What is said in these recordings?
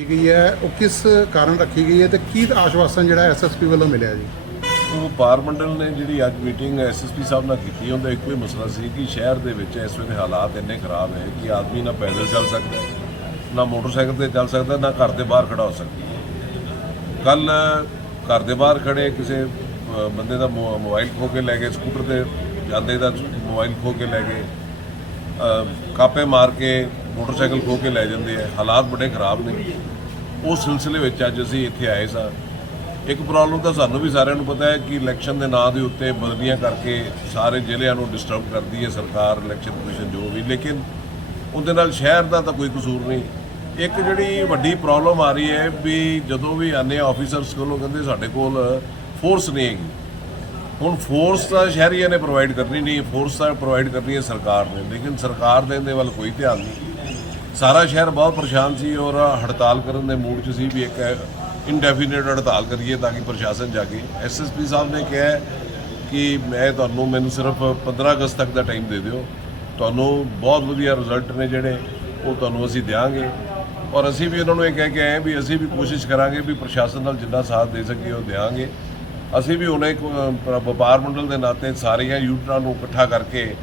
ਕੀ ਗਈ ਹੈ ਉਹ ਕਿਸ ਕਾਰਨ ਰੱਖੀ ਗਈ ਹੈ ਤੇ ਕੀ ਆਸ਼ਵਾਸਨ ਜਿਹੜਾ ਐਸਐਸਪੀ ਵੱਲੋਂ ਮਿਲਿਆ ਜੀ? ਵਪਾਰ ਮੰਡਲ ਨੇ ਜਿਹੜੀ ਅੱਜ ਮੀਟਿੰਗ ਐਸਐਸਪੀ ਸਾਹਿਬ ਨਾਲ ਕੀਤੀ ਉਹਦਾ ਇੱਕੋ ਹੀ ਮਸਲਾ ਸੀ ਕਿ ਸ਼ਹਿਰ ਦੇ ਵਿੱਚ ਇਸ ਵੇਲੇ ਹਾਲਾਤ ਇੰਨੇ ਖਰਾਬ ਹੈ ਕਿ ਆਦਮੀ ਨਾ ਪੈਦਲ ਚੱਲ ਸਕਦਾ ਨਾ ਮੋਟਰਸਾਈਕਲ ਤੇ ਚੱਲ ਸਕਦਾ ਨਾ ਘਰ ਦੇ ਬਾਹਰ ਖੜਾ ਹੋ ਸਕਦਾ ਕੱਲ ਘਰ ਦੇ ਬਾਹਰ ਖੜੇ ਕਿਸੇ ਬੰਦੇ ਦਾ ਮੋ- ਮੋਬਾਈਲ ਖੋ ਕੇ ਲੈ ਗਏ ਸਕੂਟਰ ਤੇ ਜਾਂਦੇ ਦਾ ਮੋਬਾਈਲ ਖੋ ਕੇ ਲੈ ਗਏ ਅ, ਕਾਪੇ ਮਾਰ ਕੇ ਮੋਟਰਸਾਈਕਲ ਖੋ ਕੇ ਲੈ ਜਾਂਦੇ ਆ ਹਾਲਾਤ ਬੜੇ ਖਰਾਬ ਨੇ। ਉਸ ਸਿਲਸਿਲੇ ਵਿੱਚ ਅੱਜ ਅਸੀਂ ਇੱਥੇ ਆਏ ਸਾਂ। ਇੱਕ ਪ੍ਰੋਬਲਮ ਤਾਂ ਸਾਨੂੰ ਵੀ ਸਾਰਿਆਂ ਨੂੰ ਪਤਾ ਹੈ ਕਿ ਇਲੈਕਸ਼ਨ ਦੇ ਨਾਂ ਦੇ ਉੱਤੇ ਬਦਲੀਆਂ ਕਰਕੇ ਸਾਰੇ ਜ਼ਿਲ੍ਹਿਆਂ ਨੂੰ ਡਿਸਟਰਬ ਕਰਦੀ ਹੈ ਸਰਕਾਰ ਇਲੈਕਸ਼ਨ ਕਮਿਸ਼ਨ ਜੋ ਵੀ। ਲੇਕਿਨ ਉਹਦੇ ਨਾਲ ਸ਼ਹਿਰ ਦਾ ਤਾਂ ਕੋਈ ਕਸੂਰ ਨਹੀਂ। ਇੱਕ ਜਿਹੜੀ ਵੱਡੀ ਪ੍ਰੋਬਲਮ ਆ ਰਹੀ ਹੈ ਵੀ ਜਦੋਂ ਵੀ ਆਨੇ ਆਫੀਸਰਸ ਕੋਲੋਂ ਕਹਿੰਦੇ ਸਾਡੇ ਕੋਲ ਫੋਰਸ ਨਹੀਂ ਹੈਗੀ। ਹੁਣ ਫੋਰਸ ਤਾਂ ਸ਼ਹਿਰੀਆਂ ਨੇ ਪ੍ਰੋਵਾਈਡ ਕਰਨੀ ਨਹੀਂ ਫੋਰਸ ਤਾਂ ਪ੍ਰੋਵਾਈਡ ਕਰਨੀ ਹੈ ਸਰਕਾਰ ਨੇ। ਲੇਕਿਨ ਸਰਕਾਰ ਦੇ ਇਹਦੇ ਵੱਲ ਕੋਈ ਧਿਆਨ ਨਹੀਂ। ਸਾਰਾ ਸ਼ਹਿਰ ਬਹੁਤ ਪਰੇਸ਼ਾਨ ਸੀ ਔਰ ਹੜਤਾਲ ਕਰਨ ਦੇ ਮੂਡ 'ਚ ਸੀ ਵੀ ਇੱਕ ਇਨਡੈਫੀਨਿਟ ਹੜਤਾਲ ਕਰੀਏ ਤਾਂ ਕਿ ਪ੍ਰਸ਼ਾਸਨ ਜਾਗੇ। ਐਸਐਸਪੀ ਸਾਹਿਬ ਨੇ ਕਿਹਾ ਕਿ ਮੈਂ ਤੁਹਾਨੂੰ ਮੈਨੂੰ ਸਿਰਫ 15 ਅਗਸਤ ਤੱਕ ਦਾ ਟਾਈਮ ਦੇ ਦਿਓ। ਤੁਹਾਨੂੰ ਬਹੁਤ ਵਧੀਆ ਰਿਜ਼ਲਟ ਨੇ ਜਿਹੜੇ, ਉਹ ਤੁਹਾਨੂੰ ਅਸੀਂ ਦਿਆਂਗੇ। ਔਰ ਅਸੀਂ ਵੀ ਉਹਨਾਂ ਨੂੰ ਇਹ ਕਹਿ ਕੇ ਆਏ ਵੀ ਅਸੀਂ ਵੀ ਕੋਸ਼ਿਸ਼ ਕਰਾਂਗੇ ਵੀ ਪ੍ਰਸ਼ਾਸਨ ਨਾਲ ਜਿੰਨਾ ਸਾਥ ਦੇ ਸਕੀਏ, ਉਹ ਦਿਆਂਗੇ। ਅਸੀਂ ਵੀ ਉਹਨੇ ਵਪਾਰ ਮੰਡਲ ਦੇ ਨਾਤੇ ਸਾਰੀਆਂ ਯੂਨਿਟਾਂ ਨੂੰ ਇਕੱਠਾ ਕਰਕੇ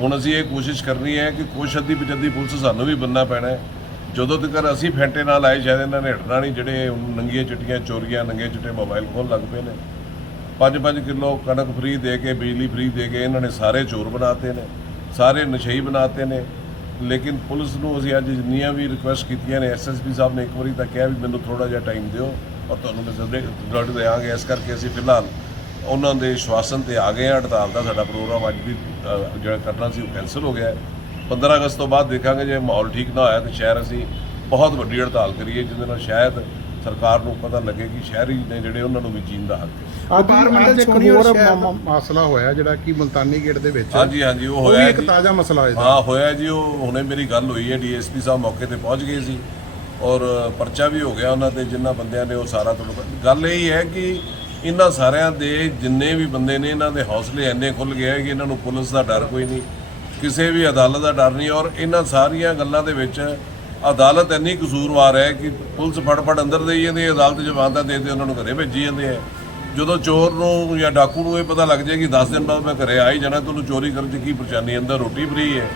ਹੁਣ ਅਸੀਂ ਇਹ ਕੋਸ਼ਿਸ਼ ਕਰਨੀ ਹੈ ਕਿ ਕੁਛ ਅੱਧੀ ਪਚੱਦੀ ਪੁਲਿਸ ਸਾਨੂੰ ਵੀ ਬੰਨਣਾ ਪੈਣਾ ਹੈ। ਜਦੋਂ ਤੱਕ ਅਸੀਂ ਫੈਂਟੇ ਨਾਲ ਆਏ ਸ਼ਾਇਦ ਇਹਨਾਂ ਨੇ ਹਟਣਾ ਨਹੀਂ, ਜਿਹੜੇ ਨੰਗੀਆਂ ਚਿੱਟੀਆਂ ਚੋਰੀਆਂ, ਨੰਗੇ ਚਿੱਟੇ ਮੋਬਾਈਲ ਖੋਲ ਲੱਗ ਪਏ ਨੇ। 5-5 ਕਿਲੋ ਕਣਕ ਫਰੀ ਦੇ ਕੇ, ਬਿਜਲੀ ਫਰੀ ਦੇ ਕੇ ਇਹਨਾਂ ਨੇ ਸਾਰੇ ਚੋਰ ਬਣਾਤੇ ਨੇ, ਸਾਰੇ ਨਸ਼ਈ ਬਣਾਤੇ ਨੇ। ਲੇਕਿਨ ਪੁਲਿਸ ਨੂੰ ਅਸੀਂ ਅੱਜ ਜਿੰਨੀਆਂ ਵੀ ਰਿਕੁਐਸਟ ਕੀਤੀਆਂ ਨੇ ਐਸਐਸਪੀ ਸਾਹਿਬ ਨੇ ਇੱਕ ਵਾਰੀ ਤਾਂ ਕਿਹਾ ਵੀ ਮੈਨੂੰ ਥੋੜਾ ਜਿਹਾ ਟਾਈਮ ਦਿਓ, ਔਰ ਤੁਹਾਨੂੰ ਮੈਂ ਜ਼ਰੂਰ ਰਿਜ਼ਲਟ ਦੇਵਾਂਗੇ ਇਸ ਕਰਕੇ ਅਸੀਂ ਫਿਲਹਾਲ ਉਹਨਾਂ ਦੇ ਸ਼ਵਾਸਨ ਤੇ ਆ ਗਏ ਹਾਂ ਹੜਤਾਲ ਦਾ ਸਾਡਾ ਪ੍ਰੋਗਰਾਮ ਅੱਜ ਵੀ ਜਿਹੜਾ ਕਰਨਾ ਸੀ ਉਹ ਕੈਨਸਲ ਹੋ ਗਿਆ ਹੈ। 15 ਅਗਸਤ ਤੋਂ ਬਾਅਦ ਦੇਖਾਂਗੇ ਜੇ ਮਾਹੌਲ ਠੀਕ ਨਾ ਹੋਇਆ ਤਾਂ ਸ਼ਹਿਰ ਅਸੀਂ ਬਹੁਤ ਵੱਡੀ ਹੜਤਾਲ ਕਰੀਏ ਜਿਹਦੇ ਨਾਲ ਸ਼ਾਇਦ ਸਰਕਾਰ ਨੂੰ ਪਤਾ ਲੱਗੇ ਕਿ ਸ਼ਹਿਰੀ ਨੇ ਜਿਹੜੇ ਉਹਨਾਂ ਨੂੰ ਵੀ ਜੀਣ ਦਾ ਹੱਕ ਹੈ। ਵਪਾਰ ਮੰਡਲ ਔਰ ਹੋਰ ਮਸਲਾ ਹੋਇਆ ਜਿਹੜਾ ਕਿ ਮਲਤਾਨੀ ਗੇਟ ਦੇ ਵਿੱਚ। ਹਾਂਜੀ ਹਾਂਜੀ ਉਹ ਹੋਇਆ ਇੱਕ। ਤਾਜ਼ਾ ਮਸਲਾ ਹੈ ਹਾਂ ਹੋਇਆ ਜੀ ਉਹ ਹੁਣੇ ਮੇਰੀ ਗੱਲ ਹੋਈ ਹੈ ਡੀਐਸਪੀ ਸਾਹਿਬ ਮੌਕੇ ਤੇ ਪਹੁੰਚ ਗਏ ਸੀ। ਔਰ ਪਰਚਾ ਵੀ ਹੋ ਗਿਆ ਉਹਨਾਂ ਤੇ ਜਿਨ੍ਹਾਂ ਬੰਦਿਆਂ ਨੇ ਉਹ ਸਾਰਾ ਤੁਹਾਨੂੰ ਗੱਲ ਇਹ ਹੈ ਕਿ ਇਹਨਾਂ ਸਾਰਿਆਂ ਦੇ ਜਿੰਨੇ ਵੀ ਬੰਦੇ ਨੇ ਇਹਨਾਂ ਦੇ ਹੌਸਲੇ ਇੰਨੇ ਖੁੱਲ ਗਏ ਹੈ ਕਿ ਇਹਨਾਂ ਨੂੰ ਪੁਲਿਸ ਦਾ ਡਰ ਕੋਈ ਨਹੀਂ, ਕਿਸੇ ਵੀ ਅਦਾਲਤ ਦਾ ਡਰ ਨਹੀਂ। ਔਰ ਇਹਨਾਂ ਸਾਰੀਆਂ ਗੱਲਾਂ ਦੇ ਵਿੱਚ ਅਦਾਲਤ ਇੰਨੀ ਕਸੂਰਵਾਰ ਹੈ ਕਿ ਪੁਲਿਸ ਫੜ ਅੰਦਰ ਦੇਈ ਜਾਂਦੀ ਹੈ, ਅਦਾਲਤ ਜਮਾਨਤਾਂ ਦੇ ਦੇ ਉਹਨਾਂ ਨੂੰ ਘਰੇ ਭੇਜੀ ਜਾਂਦੇ ਹੈ ਜਦੋਂ ਚੋਰ ਨੂੰ ਜਾਂ ਡਾਕੂ ਨੂੰ ਇਹ ਪਤਾ ਲੱਗ ਜਾਏ ਕਿ 10 ਦਿਨ ਬਾਅਦ ਮੈਂ ਘਰੇ ਆ ਹੀ ਜਾਣਾ ਤੁਹਾਨੂੰ ਚੋਰੀ ਕਰਨ 'ਚ ਕੀ ਪਰੇਸ਼ਾਨੀ ਅੰਦਰ ਰੋਟੀ ਫਰੀ ਹੈ,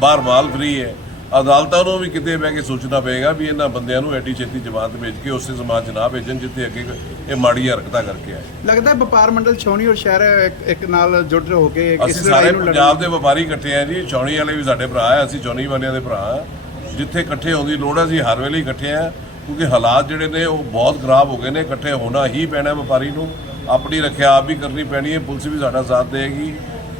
ਬਾਹਰ ਮਾਲ ਫਰੀ ਹੈ। ਅਦਾਲਤਾਂ ਨੂੰ ਵੀ ਕਿਤੇ ਬਹਿ ਕੇ ਸੋਚਣਾ ਪਏਗਾ ਵੀ ਇਹਨਾਂ ਬੰਦਿਆਂ ਨੂੰ ਐਡੀ ਛੇਤੀ ਜਮਾਨਤ ਭੇਜ ਕੇ ਉਸੇ ਸਮਾਜ 'ਚ ਨਾ ਭੇਜਣ ਜਿੱਥੇ ਅੱਗੇ ਇਹ ਮਾੜੀ ਹਰਕਤਾਂ ਕਰਕੇ ਆਏ। ਲੱਗਦਾ ਵਪਾਰ ਮੰਡਲ ਛੋਣੀ ਔਰ ਸ਼ਹਿਰ ਇੱਕ- ਨਾਲ ਜੁੜ ਹੋ ਕੇ ਅਸੀਂ ਇਸ ਸਾਰੇ ਪੰਜਾਬ ਦੇ ਵਪਾਰੀ ਇਕੱਠੇ ਆ ਜੀ ਚੌਣੀ ਵਾਲੇ ਵੀ ਸਾਡੇ ਭਰਾ ਆ ਅਸੀਂ ਚੌਣੀ ਵਾਲਿਆਂ ਦੇ ਭਰਾ ਜਿੱਥੇ ਇਕੱਠੇ ਹੋਣ ਦੀ ਲੋੜ ਹੈ ਅਸੀਂ ਹਰ ਵੇਲੇ ਇਕੱਠੇ ਆ ਕਿਉਂਕਿ ਹਾਲਾਤ ਜਿਹੜੇ ਨੇ ਉਹ ਬਹੁਤ ਖਰਾਬ ਹੋ ਗਏ ਨੇ ਇਕੱਠੇ ਹੋਣਾ ਹੀ ਪੈਣਾ ਵਪਾਰੀ ਨੂੰ। ਆਪਣੀ ਰੱਖਿਆ ਆਪ ਵੀ ਕਰਨੀ ਪੈਣੀ ਹੈ ਪੁਲਿਸ ਵੀ ਸਾਡਾ ਸਾਥ ਦੇਗੀ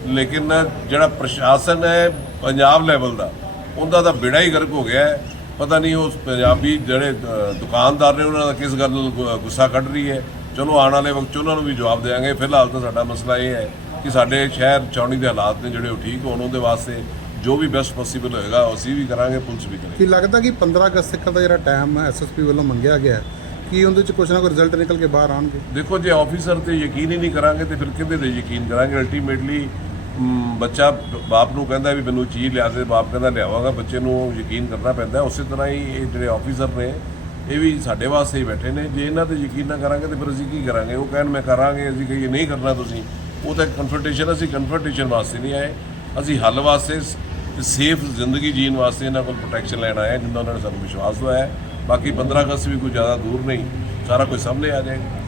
ਲੇਕਿਨ ਜਿਹੜਾ ਪ੍ਰਸ਼ਾਸਨ ਹੈ ਪੰਜਾਬ ਲੈਵਲ ਦਾ ਉਹਦਾ ਤਾਂ ਬਿੜਾ ਹੀ ਗਰਕ ਹੋ ਗਿਆ ਹੈ। ਪਤਾ ਨਹੀਂ ਉਸ ਪੰਜਾਬੀ ਜਿਹੜੇ ਦੁਕਾਨਦਾਰ ਨੇ ਉਹਨਾਂ ਦਾ ਕਿਸ ਗੱਲ ਨਾਲ ਗੁੱਸਾ ਕੱਢ ਰਹੀ ਹੈ। ਚਲੋ ਆਉਣ ਵਾਲੇ ਵਕਤ 'ਚ ਉਹਨਾਂ ਨੂੰ ਵੀ ਜਵਾਬ ਦੇਵਾਂਗੇ। ਫਿਲਹਾਲ ਤਾਂ ਸਾਡਾ ਮਸਲਾ ਇਹ ਹੈ ਕਿ ਸਾਡੇ ਸ਼ਹਿਰ ਚੌਣੀ ਦੇ ਹਾਲਾਤ ਨੇ ਜਿਹੜੇ ਉਹ ਠੀਕ ਹੋਣ ਉਹਦੇ ਵਾਸਤੇ ਜੋ ਵੀ ਬੈਸਟ ਪੋਸੀਬਲ ਹੋਏਗਾ ਉਹ ਅਸੀਂ ਵੀ ਕਰਾਂਗੇ ਪੁਲਿਸ ਵੀ ਕਰੇਗੀ। ਕੀ ਲੱਗਦਾ ਕਿ 15 ਅਗਸਤ ਤੱਕ ਦਾ ਜਿਹੜਾ ਟਾਈਮ ਐਸਐਸਪੀ ਵੱਲੋਂ ਮੰਗਿਆ ਗਿਆ ਹੈ ਕਿ ਉਹਦੇ ਚ ਕੁਝ ਨਾ ਕੋਈ ਰਿਜ਼ਲਟ ਨਿਕਲ ਕੇ ਬਾਹਰ ਆਣਗੇ ਦੇਖੋ ਜੇ ਆਫੀਸਰ ਤੇ ਯਕੀਨ ਹੀ ਨਹੀਂ ਕਰਾਂਗੇ ਤੇ ਫਿਰ ਕਿਹਦੇ ਤੇ ਯਕੀਨ ਕਰਾਂਗੇ? ਅਲਟੀਮੇਟਲੀ ਬੱਚਾ ਬਾਪ ਨੂੰ ਕਹਿੰਦਾ ਵੀ ਮੈਨੂੰ ਚੀਜ਼ ਲਿਆ ਦੇ ਬਾਪ ਕਹਿੰਦਾ ਲਿਆਵਾਂਗਾ ਬੱਚੇ ਨੂੰ ਯਕੀਨ ਕਰਨਾ ਪੈਂਦਾ ਉਸੇ ਤਰ੍ਹਾਂ ਹੀ ਇਹ ਜਿਹੜੇ ਆਫੀਸਰ ਨੇ ਇਹ ਵੀ ਸਾਡੇ ਵਾਸਤੇ ਹੀ ਬੈਠੇ ਨੇ। ਜੇ ਇਹਨਾਂ ਤੇ ਯਕੀਨ ਨਾ ਕਰਾਂਗੇ ਤੇ ਫਿਰ ਅਸੀਂ ਕੀ ਕਰਾਂਗੇ? ਉਹ ਕਹਿਣ ਮੈਂ ਕਰਾਂਗੇ ਅਸੀਂ ਕਹੀਏ ਨਹੀਂ ਕਰਨਾ ਤੁਸੀਂ। ਉਹ ਤਾਂ ਕਨਫਰਟੇਸ਼ਨ ਅਸੀਂ ਕਨਫਰਟੇਸ਼ਨ ਵਾਸਤੇ ਨਹੀਂ ਆਏ। ਅਸੀਂ ਹੱਲ ਵਾਸਤੇ ਸੇਫ ਜ਼ਿੰਦਗੀ ਜੀਣ ਵਾਸਤੇ ਇਹਨਾਂ ਕੋਲ ਪ੍ਰੋਟੈਕਸ਼ਨ ਲੈਣ ਆਏ ਹਾਂ, ਜਿੰਨਾ ਉਹਨਾਂ ਨੇ ਸਾਨੂੰ ਵਿਸ਼ਵਾਸ ਦਵਾਇਆ ਬਾਕੀ 15 ਅਗਸਤ ਵੀ ਕੋਈ ਜ਼ਿਆਦਾ ਦੂਰ ਨਹੀਂ। ਸਾਰਾ ਕੁਝ ਸਾਹਮਣੇ ਆ ਜਾਏਗਾ।